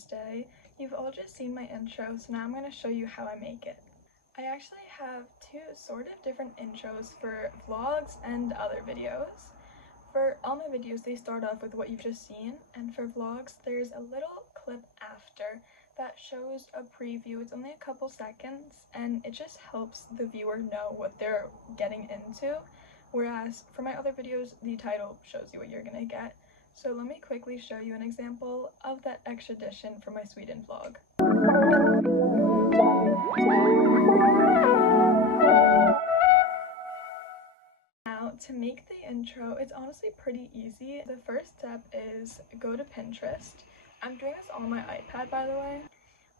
Tuesday. You've all just seen my intro, so now I'm going to show you how I make it. I actually have two sort of different intros for vlogs and other videos. For all my videos, they start off with what you've just seen, and for vlogs, there's a little clip after that shows a preview. It's only a couple seconds, and it just helps the viewer know what they're getting into, whereas for my other videos, the title shows you what you're gonna get. So let me quickly show you an example of that extra edition for my Sweden vlog. Now, to make the intro, it's honestly pretty easy. The first step is go to Pinterest. I'm doing this on my iPad, by the way.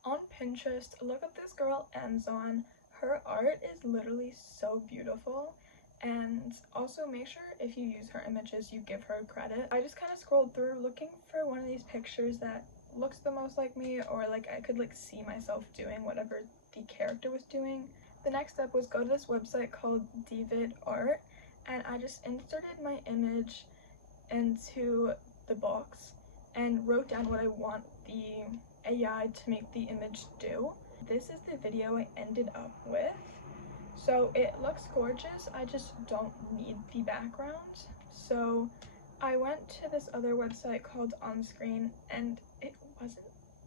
On Pinterest, look up this girl, Amazon. Her art is literally so beautiful. And also make sure if you use her images, you give her credit. I just kind of scrolled through looking for one of these pictures that looks the most like me, or like I could like see myself doing whatever the character was doing. The next step was go to this website called David Art, and I just inserted my image into the box and wrote down what I want the AI to make the image do. This is the video I ended up with. So it looks gorgeous, I just don't need the background. So I went to this other website called OnScreen, and it wasn't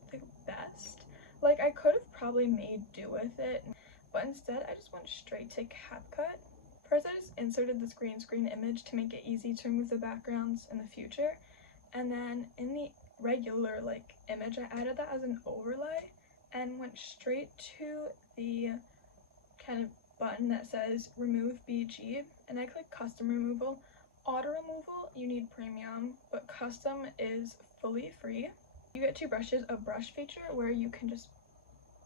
the best. Like, I could have probably made do with it, but instead I just went straight to CapCut. First I just inserted the green screen image to make it easy to remove the backgrounds in the future, and then in the regular like image I added that as an overlay and went straight to the kind of button that says remove BG, and I click custom removal. Auto removal you need premium, but custom is fully free. You get two brushes, a brush feature where you can just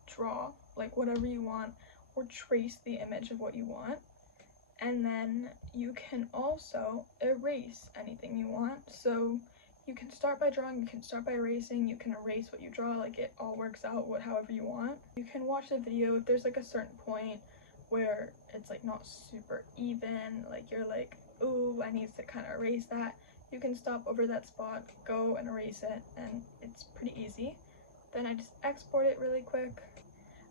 draw like whatever you want or trace the image of what you want, and then you can also erase anything you want. So you can start by drawing, you can start by erasing, you can erase what you draw, like it all works out however you want. You can watch the video if there's like a certain point where it's like not super even, like you're like, ooh, I need to kind of erase that. You can stop over that spot, go and erase it, and it's pretty easy. Then I just export it really quick.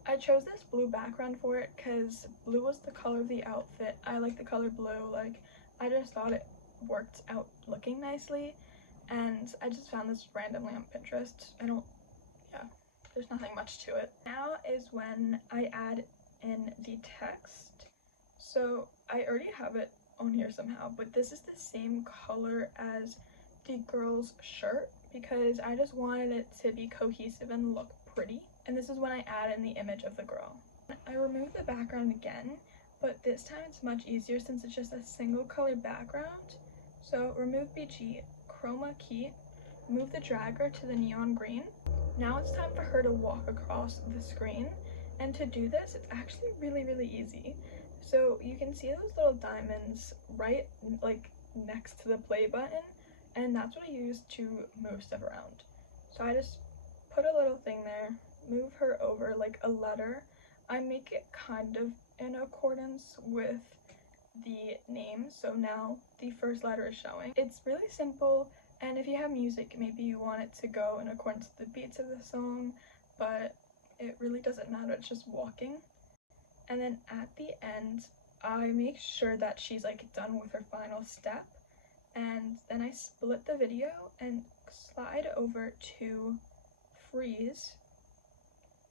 I chose this blue background for it because blue was the color of the outfit. I like the color blue, like I just thought it worked out looking nicely, and I just found this randomly on Pinterest. There's nothing much to it. Now is when I add in the text. So I already have it on here somehow, but this is the same color as the girl's shirt because I just wanted it to be cohesive and look pretty. And this is when I add in the image of the girl. I remove the background again, but this time it's much easier since it's just a single color background. So remove BG, chroma key, move the dragger to the neon green. Now it's time for her to walk across the screen, and to do this it's actually really easy. So you can see those little diamonds right like next to the play button, and that's what I use to move stuff around. So I just put a little thing there, move her over like a letter. I make it kind of in accordance with the name, so now the first letter is showing. It's really simple, and if you have music, maybe you want it to go in accordance with the beats of the song, but it really doesn't matter, it's just walking. And then at the end, I make sure that she's like done with her final step, and then I split the video and slide over to freeze,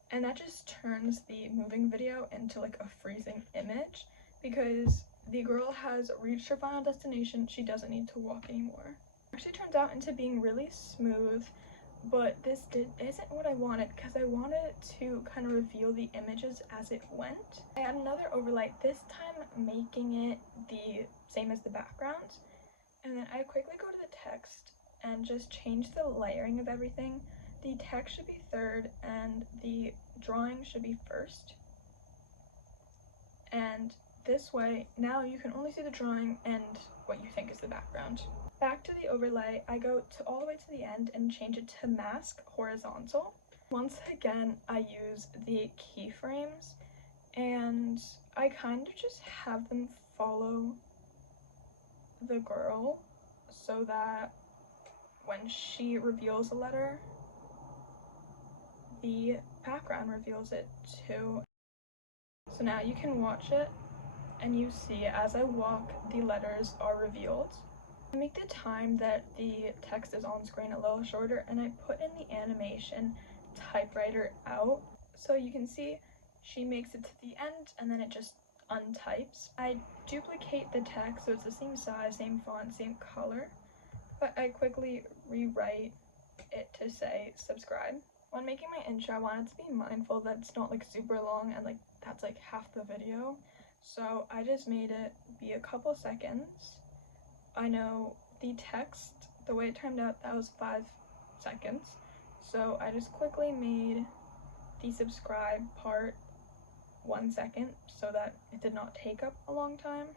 and that just turns the moving video into like a freezing image because the girl has reached her final destination. She doesn't need to walk anymore. It actually turns out into being really smooth, but this isn't what I wanted because I wanted it to kind of reveal the images as it went. I had another overlay, this time making it the same as the background, and then I quickly go to the text and just change the layering of everything. The text should be third and the drawing should be first, and this way now you can only see the drawing and what you think is the background. Back to the overlay, I go to all the way to the end and change it to mask horizontal. Once again, I use the keyframes, and I kind of just have them follow the girl so that when she reveals a letter, the background reveals it too. So now you can watch it and you see as I walk, the letters are revealed. I make the time that the text is on screen a little shorter, and I put in the animation typewriter out. So you can see she makes it to the end and then it just untypes. I duplicate the text so it's the same size, same font, same color, but I quickly rewrite it to say subscribe. When making my intro, I wanted to be mindful that it's not like super long and like that's like half the video. So I just made it be a couple seconds. I know the text, the way it turned out, that was 5 seconds. So I just quickly made the subscribe part 1 second so that it did not take up a long time.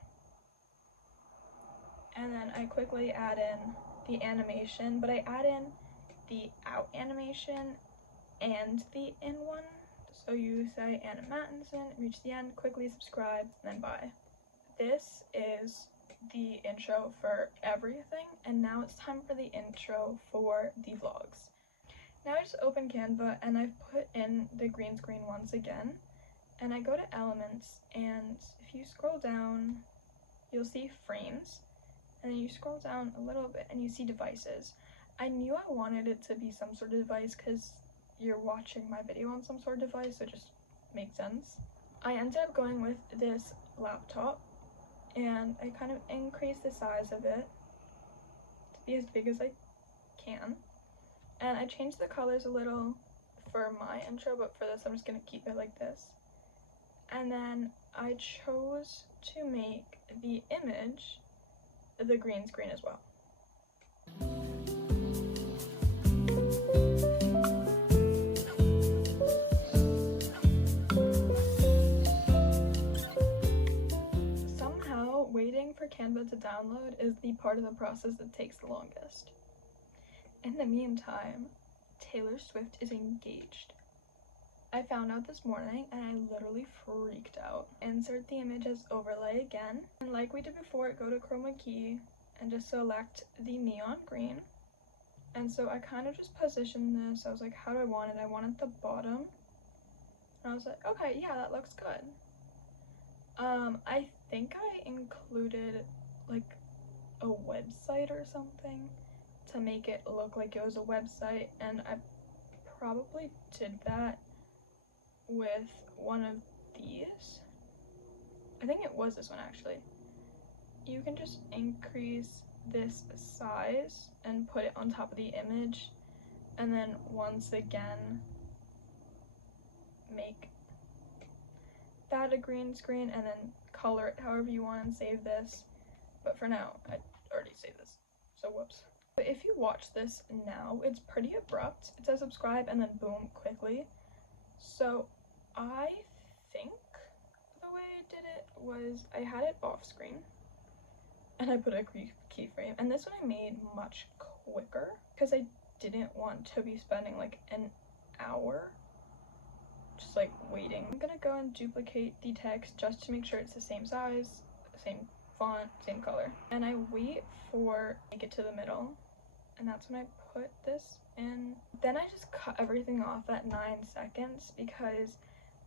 And then I quickly add in the animation, but I add in the out animation and the in one. So you say Anna Mattinson, reach the end, quickly subscribe, and then bye. This is the intro for everything, and now it's time for the intro for the vlogs. Now I just open Canva and I've put in the green screen once again, and I go to elements, and if you scroll down you'll see frames, and then you scroll down a little bit and you see devices. I knew I wanted it to be some sort of device because you're watching my video on some sort of device, so it just makes sense. I ended up going with this laptop, and I kind of increased the size of it to be as big as I can. And I changed the colors a little for my intro, but for this I'm just going to keep it like this. And then I chose to make the image the green screen as well. Somehow, waiting for Canva to download is the part of the process that takes the longest. In the meantime, Taylor Swift is engaged. I found out this morning and I literally freaked out. Insert the image as overlay again, and like we did before, go to chroma key and just select the neon green. And so I kind of just positioned this. I was like, how do I want it? I wanted the bottom, and I was like, okay, yeah, that looks good. I think I included like a website or something to make it look like it was a website, and I probably did that with one of these. I think it was this one actually. You can just increase this size and put it on top of the image, and then once again make that a green screen, and then color it however you want and save this. But for now, I already saved this, so whoops. But if you watch this now, it's pretty abrupt. It says subscribe and then boom, quickly. So I think the way I did it was I had it off screen and I put a keyframe, and this one I made much quicker because I didn't want to be spending like an hour just like waiting. I'm gonna go and duplicate the text just to make sure it's the same size, same font, same color, and I wait for it to get to the middle, and that's when I put this in. Then I just cut everything off at 9 seconds because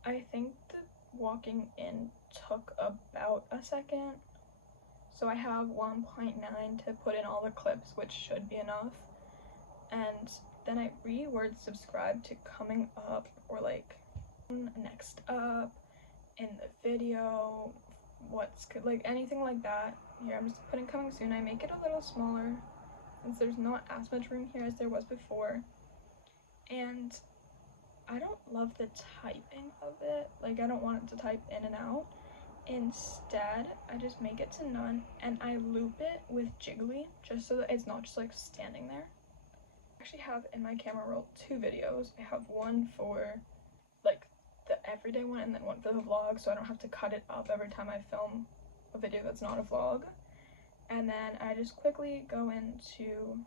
I think the walking in took about a second. So I have 1.9 to put in all the clips, which should be enough. And then I reword subscribe to coming up, or like next up in the video, what's good, like anything like that. Here I'm just putting coming soon. I make it a little smaller since there's not as much room here as there was before, and I don't love the typing of it. Like, I don't want it to type in and out. Instead, I just make it to none, and I loop it with jiggly just so that it's not just like standing there. I actually have in my camera roll 2 videos. I have one for like the everyday one and then one for the vlog, so I don't have to cut it up every time I film a video that's not a vlog. And then I just quickly go into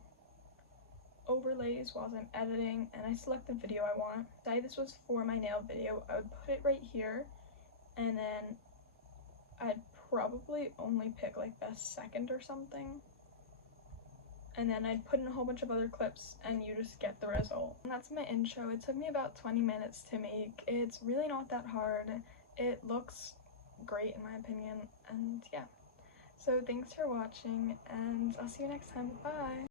overlays while I'm editing, and I select the video I want. Say this was for my nail video, I would put it right here, and then I'd probably only pick like the second or something, and then I'd put in a whole bunch of other clips and you just get the result. And that's my intro. It took me about 20 minutes to make. It's really not that hard. It looks great in my opinion, and yeah. So thanks for watching, and I'll see you next time. Bye!